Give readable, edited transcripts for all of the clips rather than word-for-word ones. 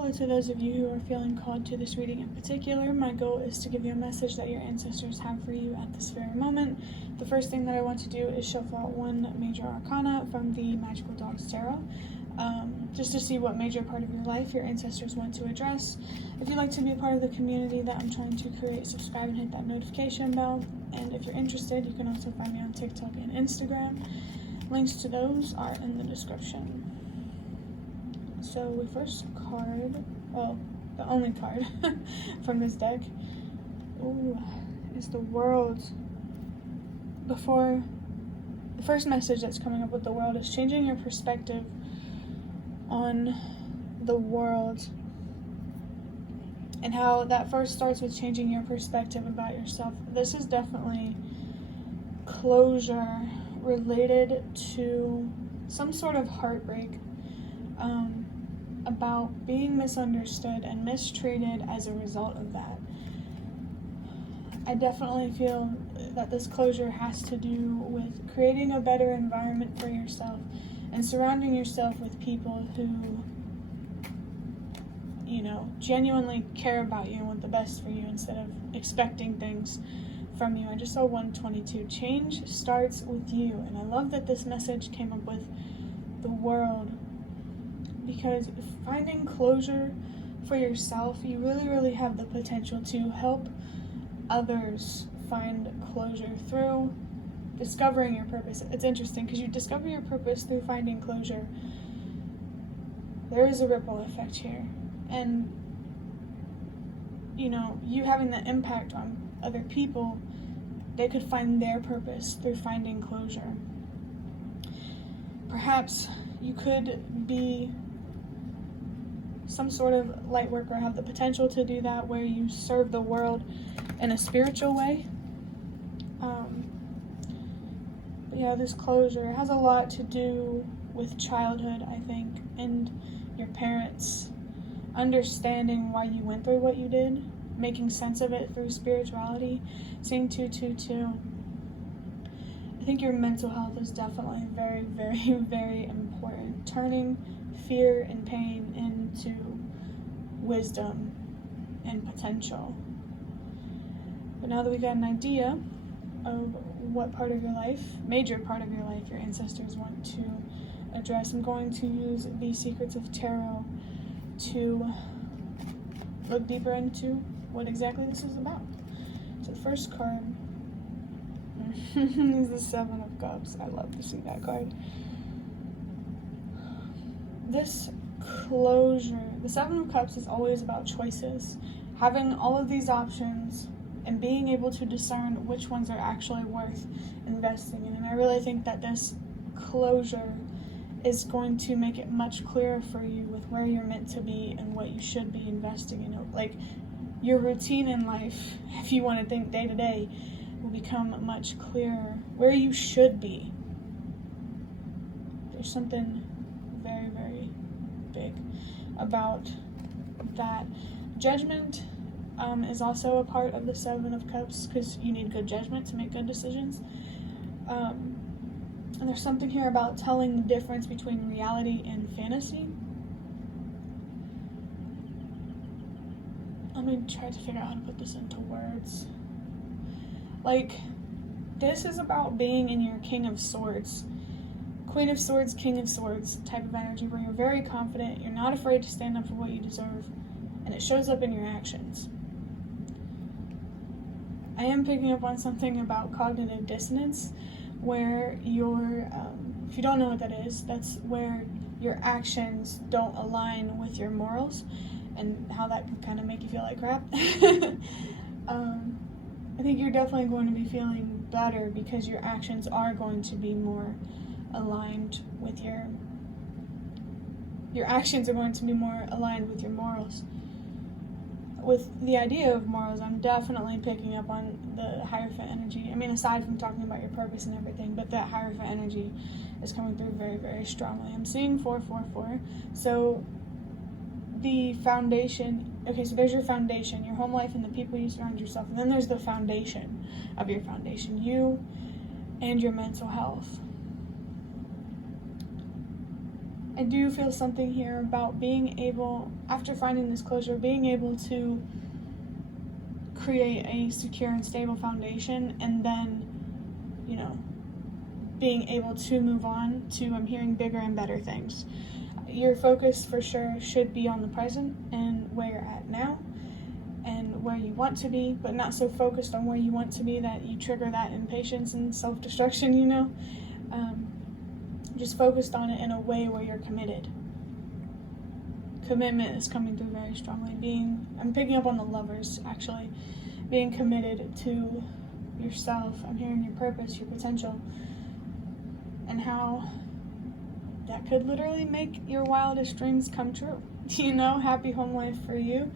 Hello to those of you who are feeling called to this reading in particular. My goal is to give you a message that your ancestors have for you at this very moment. The first thing that I want to do is shuffle out one major arcana from the Magical Dogs Tarot, just to see what major part of your life your ancestors want to address. If you'd like to be a part of the community that I'm trying to create, subscribe and hit that notification bell. And if you're interested, you can also find me on TikTok and Instagram. Links to those are in the description. So the first card, well, the only card from this deck, is the World. Before, the first message that's coming up with the World is changing your perspective on the world, and how that first starts with changing your perspective about yourself. This is definitely closure related to some sort of heartbreak, about being misunderstood and mistreated as a result of that. I definitely feel that this closure has to do with creating a better environment for yourself and surrounding yourself with people who, genuinely care about you and want the best for you instead of expecting things from you. I just saw 122. Change starts with you. And I love that this message came up with the World, because finding closure for yourself, you really have the potential to help others find closure through discovering your purpose. It's interesting because you discover your purpose through finding closure. There is a ripple effect here, and you having the impact on other people, they could find their purpose through finding closure. Perhaps you could be some sort of light worker, have the potential to do that, where you serve the world in a spiritual way. But yeah, this closure has a lot to do with childhood, I think, and your parents understanding why you went through what you did, making sense of it through spirituality. Seeing 222. I think your mental health is definitely very, very important. Turning fear and pain into wisdom and potential. But now that we got an idea of what part of your life, major part of your life, your ancestors want to address, I'm going to use the Secrets of Tarot to look deeper into what exactly this is about. So the first card is the Seven of Cups. I love to see that card. This closure, the Seven of Cups, is always about choices. Having all of these options and being able to discern which ones are actually worth investing in. And I really think that this closure is going to make it much clearer for you with where you're meant to be and what you should be investing in. Like, your routine in life, if you want to think day to day, will become much clearer where you should be. There's something very big about that. Judgment is also a part of the Seven of Cups, because you need good judgment to make good decisions. And there's something here about telling the difference between reality and fantasy. Let me try to figure out how to put this into words. Like, this is about being in your King of Swords, Queen of Swords, King of Swords type of energy, where you're very confident, you're not afraid to stand up for what you deserve, and it shows up in your actions. I am picking up on something about cognitive dissonance, where if you don't know what that is, that's where your actions don't align with your morals, and how that can kind of make you feel like crap. I think you're definitely going to be feeling better because your actions are going to be more aligned with your actions are going to be more aligned with your morals. With the idea of morals, I'm definitely picking up on the Hierophant energy. I mean, aside from talking about your purpose and everything, but that Hierophant energy is coming through very strongly. I'm seeing 444. So the foundation, okay, so there's your foundation, your home life and the people you surround yourself. And then there's the foundation of your foundation, you and your mental health. I do feel something here about being able, after finding this closure, being able to create a secure and stable foundation, and then, you know, being able to move on to, I'm hearing, bigger and better things. Your focus for sure should be on the present and where you're at now and where you want to be, but not so focused on where you want to be that you trigger that impatience and self-destruction, you know? Just focused on it in a way where you're committed. Commitment is coming through very strongly. I'm picking up on the lovers, actually. Being committed to yourself. I'm hearing your purpose, your potential, and how that could literally make your wildest dreams come true. You know, happy home life for you,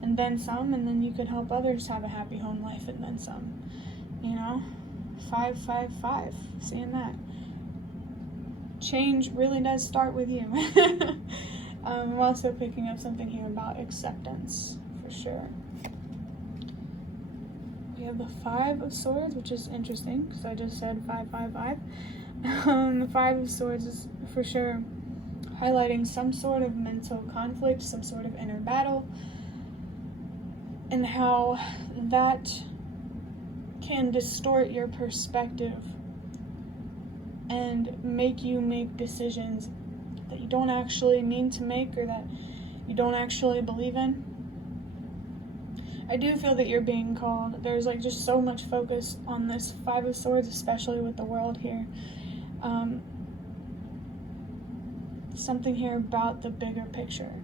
and then some, and then you could help others have a happy home life, and then some. You know, 555, seeing that. Change really does start with you. I'm also picking up something here about acceptance, for sure. We have the 5 of Swords, which is interesting, because I just said 555. The 5 of Swords is for sure highlighting some sort of mental conflict, some sort of inner battle, and how that can distort your perspective and make you make decisions that you don't actually mean to make or that you don't actually believe in. I do feel that you're being called. There's like just so much focus on this 5 of Swords, especially with the world here. Something here about the bigger picture.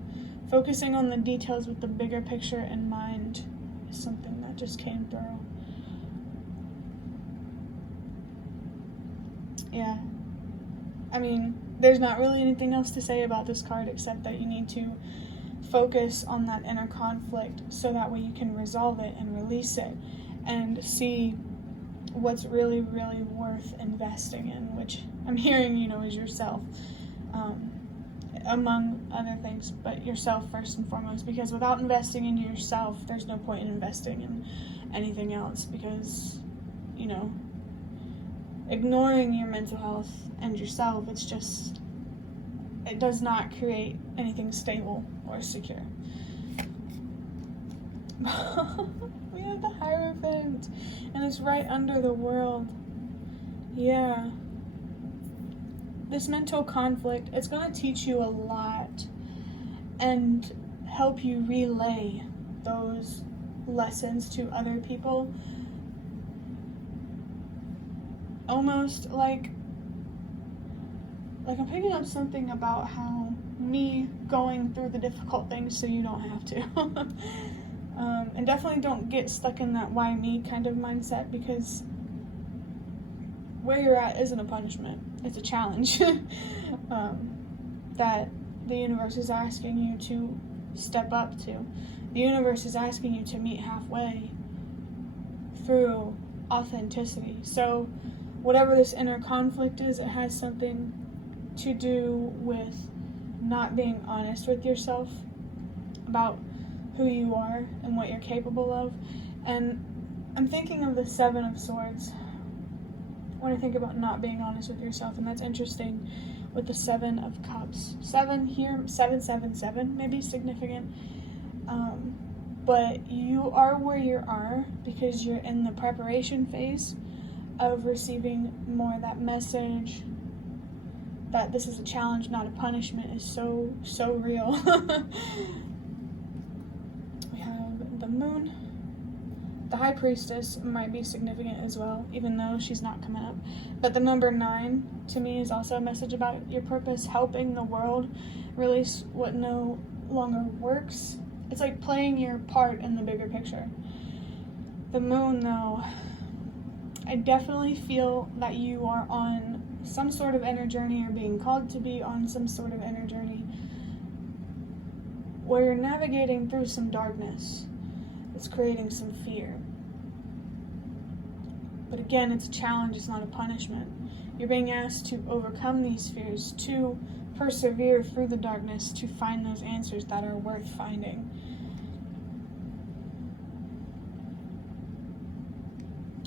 Focusing on the details with the bigger picture in mind is something that just came through. Yeah. I mean, there's not really anything else to say about this card except that you need to focus on that inner conflict so that way you can resolve it and release it and see what's really, really worth investing in, which I'm hearing, you know, is yourself, among other things, but yourself first and foremost, because without investing in yourself, there's no point in investing in anything else, because, you know, ignoring your mental health and yourself, it does not create anything stable or secure. We have the Hierophant, and it's right under the World. Yeah. This mental conflict, it's going to teach you a lot and help you relay those lessons to other people. Almost like I'm picking up something about how me going through the difficult things so you don't have to. And definitely don't get stuck in that why me kind of mindset, because where you're at isn't a punishment, it's a challenge that the universe is asking you to step up to. The universe is asking you to meet halfway through authenticity. So whatever this inner conflict is, it has something to do with not being honest with yourself about who you are and what you're capable of. And I'm thinking of the 7 of Swords when I think about not being honest with yourself, and that's interesting with the 7 of Cups. 7 here, 777 may be significant, but you are where you are because you're in the preparation phase of receiving more of that message that this is a challenge, not a punishment, is so, so real. We have the Moon. The High Priestess might be significant as well, even though she's not coming up. But the number 9, to me, is also a message about your purpose, helping the world release what no longer works. It's like playing your part in the bigger picture. The Moon, though, I definitely feel that you are on some sort of inner journey, or being called to be on some sort of inner journey, where you're navigating through some darkness. It's creating some fear. But again, it's a challenge, it's not a punishment. You're being asked to overcome these fears, to persevere through the darkness, to find those answers that are worth finding.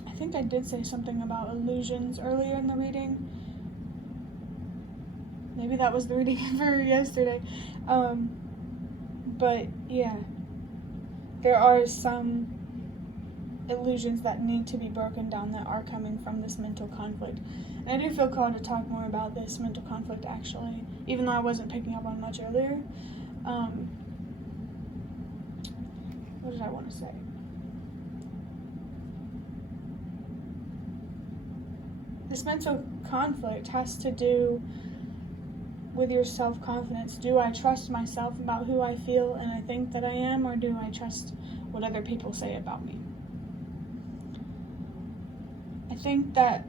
I think I did say something about illusions earlier in the reading. Maybe that was the reading for yesterday. But yeah, there are some illusions that need to be broken down that are coming from this mental conflict. And I do feel called to talk more about this mental conflict, actually, even though I wasn't picking up on much earlier. What did I want to say? This mental conflict has to do with your self-confidence. Do I trust myself about who I feel and I think that I am, or do I trust what other people say about me? I think that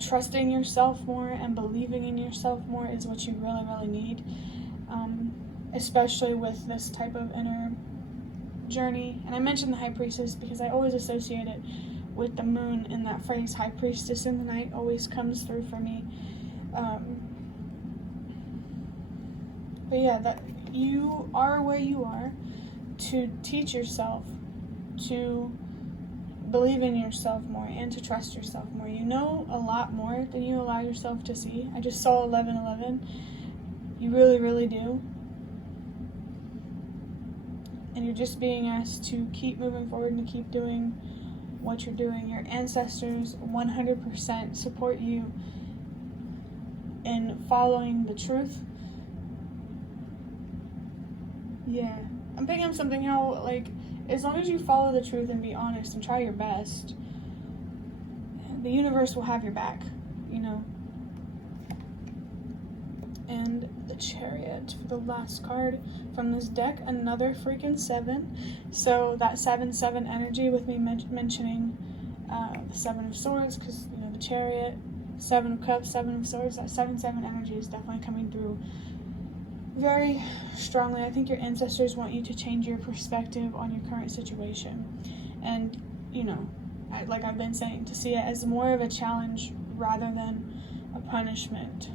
trusting yourself more and believing in yourself more is what you really, really need, especially with this type of inner journey. And I mentioned the High Priestess because I always associate it with the moon, and that phrase, High Priestess in the night, always comes through for me. But yeah, that you are where you are to teach yourself to believe in yourself more and to trust yourself more. You know a lot more than you allow yourself to see. I just saw 11:11. You really, really do. And you're just being asked to keep moving forward and keep doing what you're doing. Your ancestors 100% support you in following the truth. Yeah. I'm picking up something how, like, as long as you follow the truth and be honest and try your best, the universe will have your back, you know. And the Chariot for the last card from this deck, another freaking 7. So that 7-7 energy with me mentioning the 7 of Swords, because, you know, the Chariot, 7 of Cups, 7 of Swords, that 7-7 energy is definitely coming through very strongly. I think your ancestors want you to change your perspective on your current situation. And, you know, like I've been saying, to see it as more of a challenge rather than a punishment.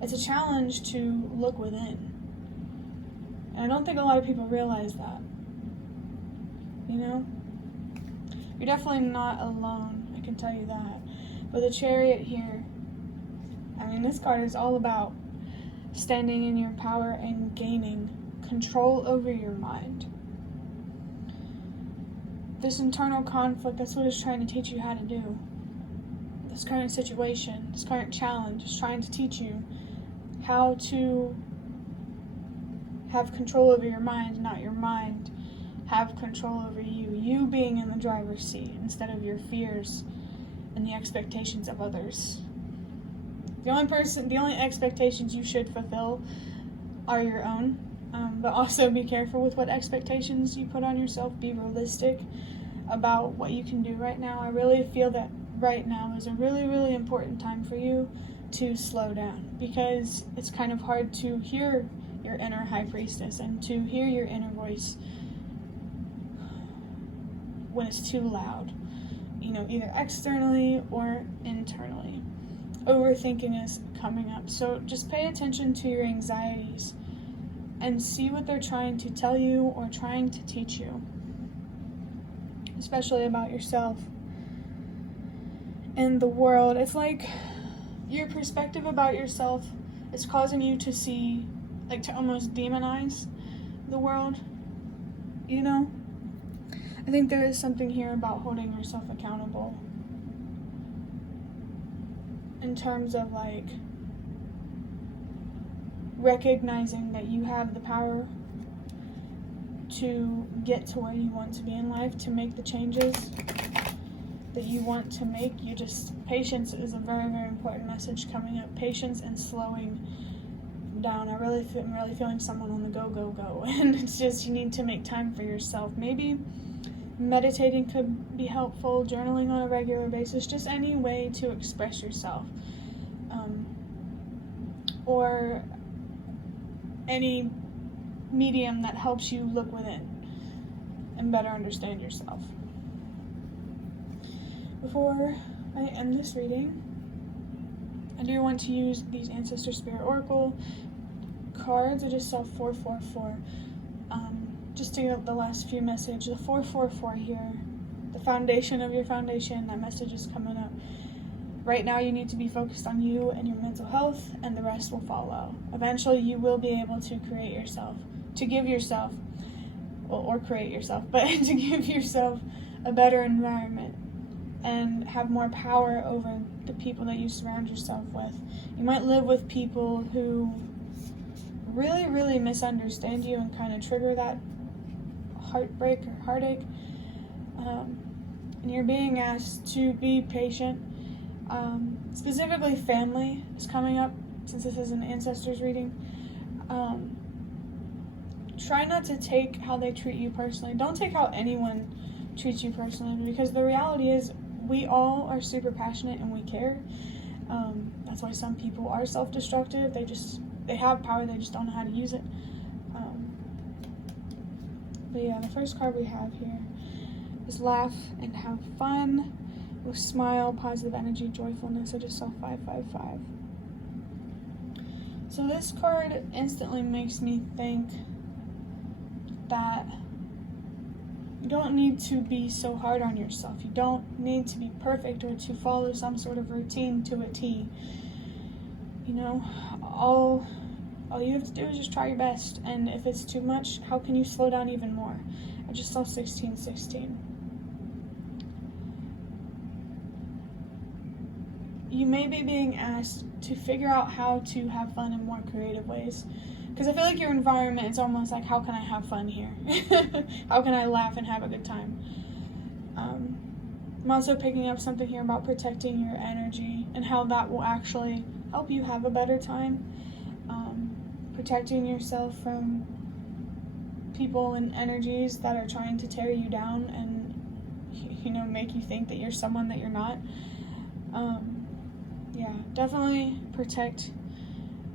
It's a challenge to look within. And I don't think a lot of people realize that. You know? You're definitely not alone, I can tell you that. But the Chariot here, I mean, this card is all about standing in your power and gaining control over your mind. This internal conflict, that's what it's trying to teach you how to do. This current situation, this current challenge is trying to teach you how to have control over your mind, not your mind have control over you. You being in the driver's seat instead of your fears and the expectations of others. The only expectations you should fulfill are your own, but also be careful with what expectations you put on yourself. Be realistic about what you can do right now. I really feel that right now is a really, really important time for you to slow down, because it's kind of hard to hear your inner High Priestess and to hear your inner voice when it's too loud, you know, either externally or internally. Overthinking is coming up, so just pay attention to your anxieties and see what they're trying to tell you or trying to teach you, especially about yourself and the world. It's like your perspective about yourself is causing you to see, like, to almost demonize the world, you know? I think there is something here about holding yourself accountable in terms of, like, recognizing that you have the power to get to where you want to be in life, to make the changes that you want to make. Patience is a very, very important message coming up. Patience and slowing down. I'm really feeling someone on the go, and it's just, you need to make time for yourself. Maybe meditating could be helpful, journaling on a regular basis, just any way to express yourself, or any medium that helps you look within and better understand yourself. Before I end this reading, I do want to use these Ancestor Spirit Oracle cards. I just saw 444. Just to get the last few messages, the 444 here, the foundation of your foundation, that message is coming up. Right now, you need to be focused on you and your mental health, and the rest will follow. Eventually, you will be able to create yourself, to give yourself, well, or create yourself, but to give yourself a better environment and have more power over the people that you surround yourself with. You might live with people who really, really misunderstand you and kind of trigger that heartbreak or heartache. And you're being asked to be patient. Specifically, family is coming up, since this is an ancestors reading. Try not to take how they treat you personally. Don't take how anyone treats you personally, because the reality is we all are super passionate and we care. That's why some people are self-destructive. They have power, they just don't know how to use it. But yeah, the first card we have here is laugh and have fun with smile, positive energy, joyfulness. I just saw 555. So this card instantly makes me think that you don't need to be so hard on yourself. You don't need to be perfect or to follow some sort of routine to a T. You know, all you have to do is just try your best. And if it's too much, how can you slow down even more? I just saw 1616. You may be being asked to figure out how to have fun in more creative ways. Because I feel like your environment is almost like, how can I have fun here? How can I laugh and have a good time? I'm also picking up something here about protecting your energy and how that will actually help you have a better time. Protecting yourself from people and energies that are trying to tear you down and, you know, make you think that you're someone that you're not. Yeah, definitely protect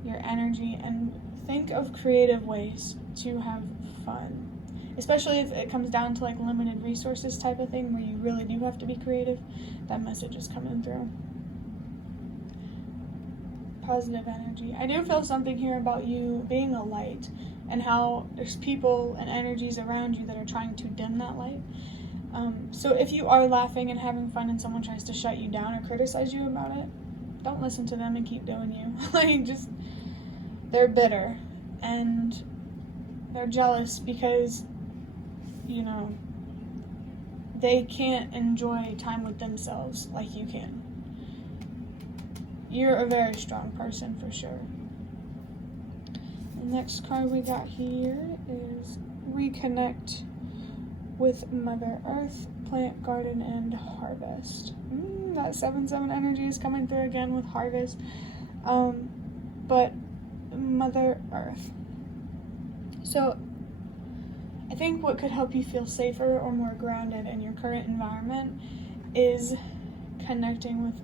your energy and think of creative ways to have fun, especially if it comes down to like limited resources type of thing where you really do have to be creative. That message is coming through. Positive energy. I do feel something here about you being a light and how there's people and energies around you that are trying to dim that light. So if you are laughing and having fun and someone tries to shut you down or criticize you about it, don't listen to them and keep doing you. They're bitter and they're jealous because, you know, they can't enjoy time with themselves like you can. You're a very strong person for sure. The next card we got here is reconnect with Mother Earth, plant, garden, and harvest. That 7-7 energy is coming through again with harvest. But Mother Earth. So I think what could help you feel safer or more grounded in your current environment is connecting with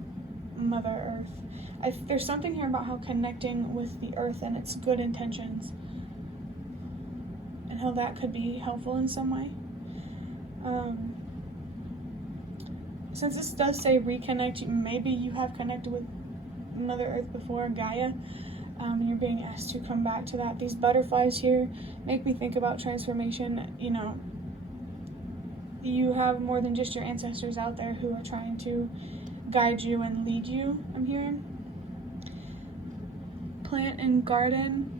Mother Earth. There's something here about how connecting with the earth and its good intentions and how that could be helpful in some way. Since this does say reconnect, maybe you have connected with Mother Earth before, Gaia, and you're being asked to come back to that. These butterflies here make me think about transformation. You know, you have more than just your ancestors out there who are trying to guide you and lead you, I'm hearing. Plant and garden.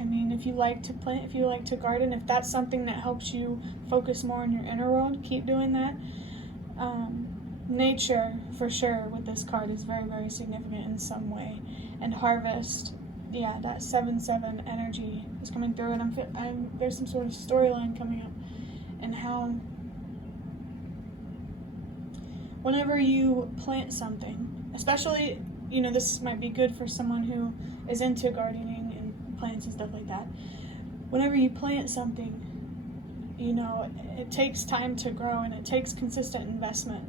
I mean, if you like to plant, if you like to garden, if that's something that helps you focus more on your inner world, keep doing that. Nature, for sure, with this card is very, very significant in some way. And harvest, yeah, that 7-7 energy is coming through, and there's some sort of storyline coming up, and how whenever you plant something, especially, you know, this might be good for someone who is into gardening and plants and stuff like that. Whenever you plant something, you know, it takes time to grow and it takes consistent investment.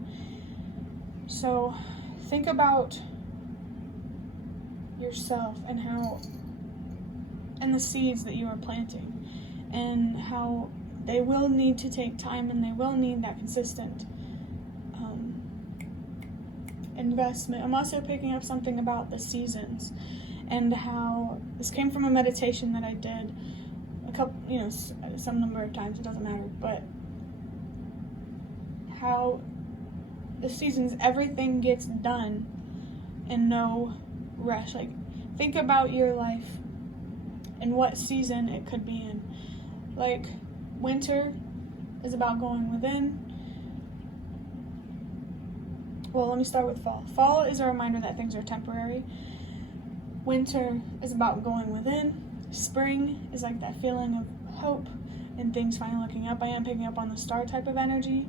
So think about yourself and the seeds that you are planting and how they will need to take time and they will need that consistent investment. I'm also picking up something about the seasons and how this came from a meditation that I did some number of times, it doesn't matter, but how the seasons, everything gets done in no rush. Like, think about your life and what season it could be in. Like, winter is about going within. Well, let me start with fall. Fall is a reminder that things are temporary. Winter is about going within. Spring is like that feeling of hope and things finally looking up. I am picking up on the star type of energy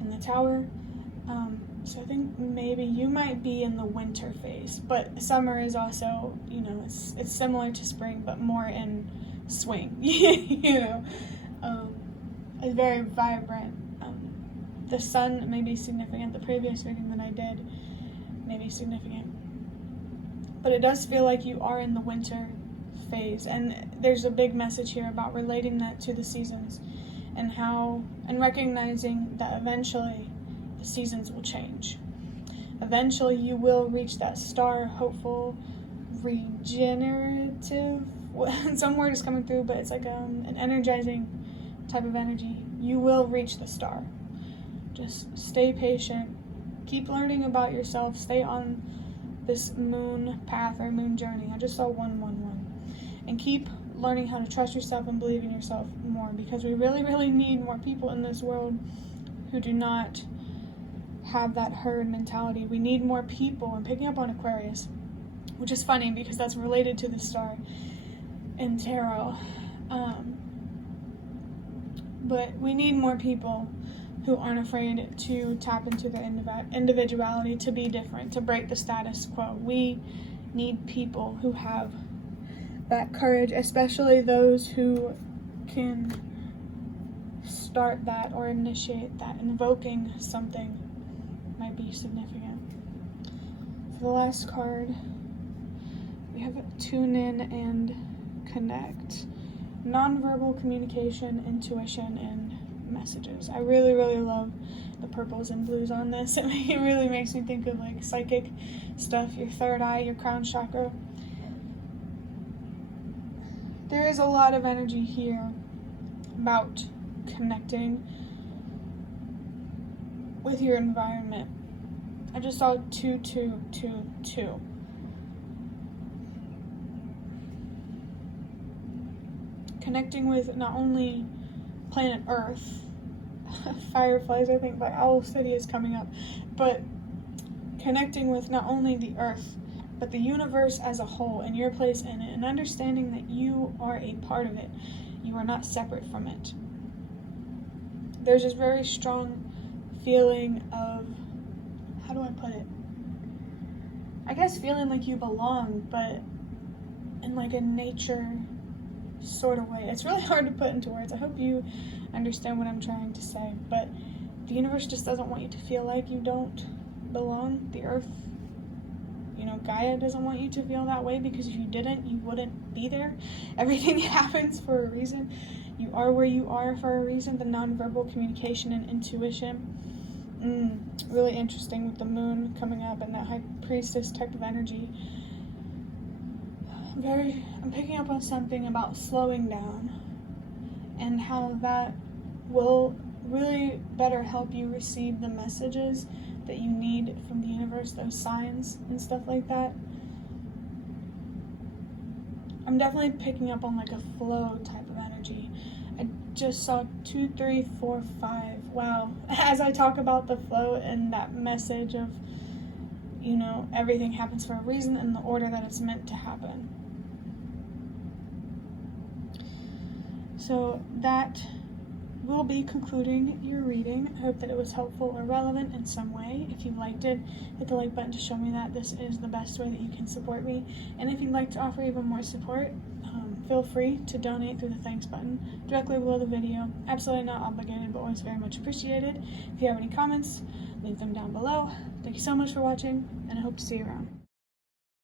in the tower. So I think maybe you might be in the winter phase, but summer is also, it's similar to spring, but more in swing, It's very vibrant. The sun may be significant. The previous reading that I did may be significant. But it does feel like you are in the winter phase. And there's a big message here about relating that to the seasons and recognizing that eventually the seasons will change. Eventually you will reach that star, hopeful, regenerative, some word is coming through, but it's like an energizing type of energy. You will reach the star. Just stay patient, keep learning about yourself, stay on this moon path or moon journey. I just saw 111. And keep learning how to trust yourself and believe in yourself more, because we really, really need more people in this world who do not have that herd mentality. We need more people. I'm picking up on Aquarius, which is funny because that's related to the star in tarot. But we need more people who aren't afraid to tap into their individuality, to be different, to break the status quo. We need people who have that courage, especially those who can start that or initiate that. Invoking something might be significant. For the last card, we have tune in and connect. Nonverbal communication, intuition, and messages. I really, really love the purples and blues on this. It really makes me think of like psychic stuff, your third eye, your crown chakra. There is a lot of energy here about connecting with your environment. I just saw 2222. Connecting with not only planet Earth, Fireflies, I think by Owl City is coming up, but connecting with not only the Earth, but the universe as a whole and your place in it, and understanding that you are a part of it. You are not separate from it. There's this very strong feeling of, how do I put it? I guess feeling like you belong, but in like a nature sort of way. It's really hard to put into words. I hope you understand what I'm trying to say, but the universe just doesn't want you to feel like you don't belong. The Earth, Gaia doesn't want you to feel that way, because if you didn't, you wouldn't be there. Everything happens for a reason. You are where you are for a reason. The nonverbal communication and intuition. Really interesting with the moon coming up and that high priestess type of energy. I'm picking up on something about slowing down and how that will really better help you receive the messages that you need from the universe, those signs and stuff like that. I'm definitely picking up on like a flow type of energy. I just saw 2, 3, 4, 5. Wow. As I talk about the flow and that message of, everything happens for a reason in the order that it's meant to happen. So that will be concluding your reading. I hope that it was helpful or relevant in some way. If you liked it, hit the like button to show me that this is the best way that you can support me. And if you'd like to offer even more support, feel free to donate through the thanks button directly below the video. Absolutely not obligated, but always very much appreciated. If you have any comments, leave them down below. Thank you so much for watching, and I hope to see you around.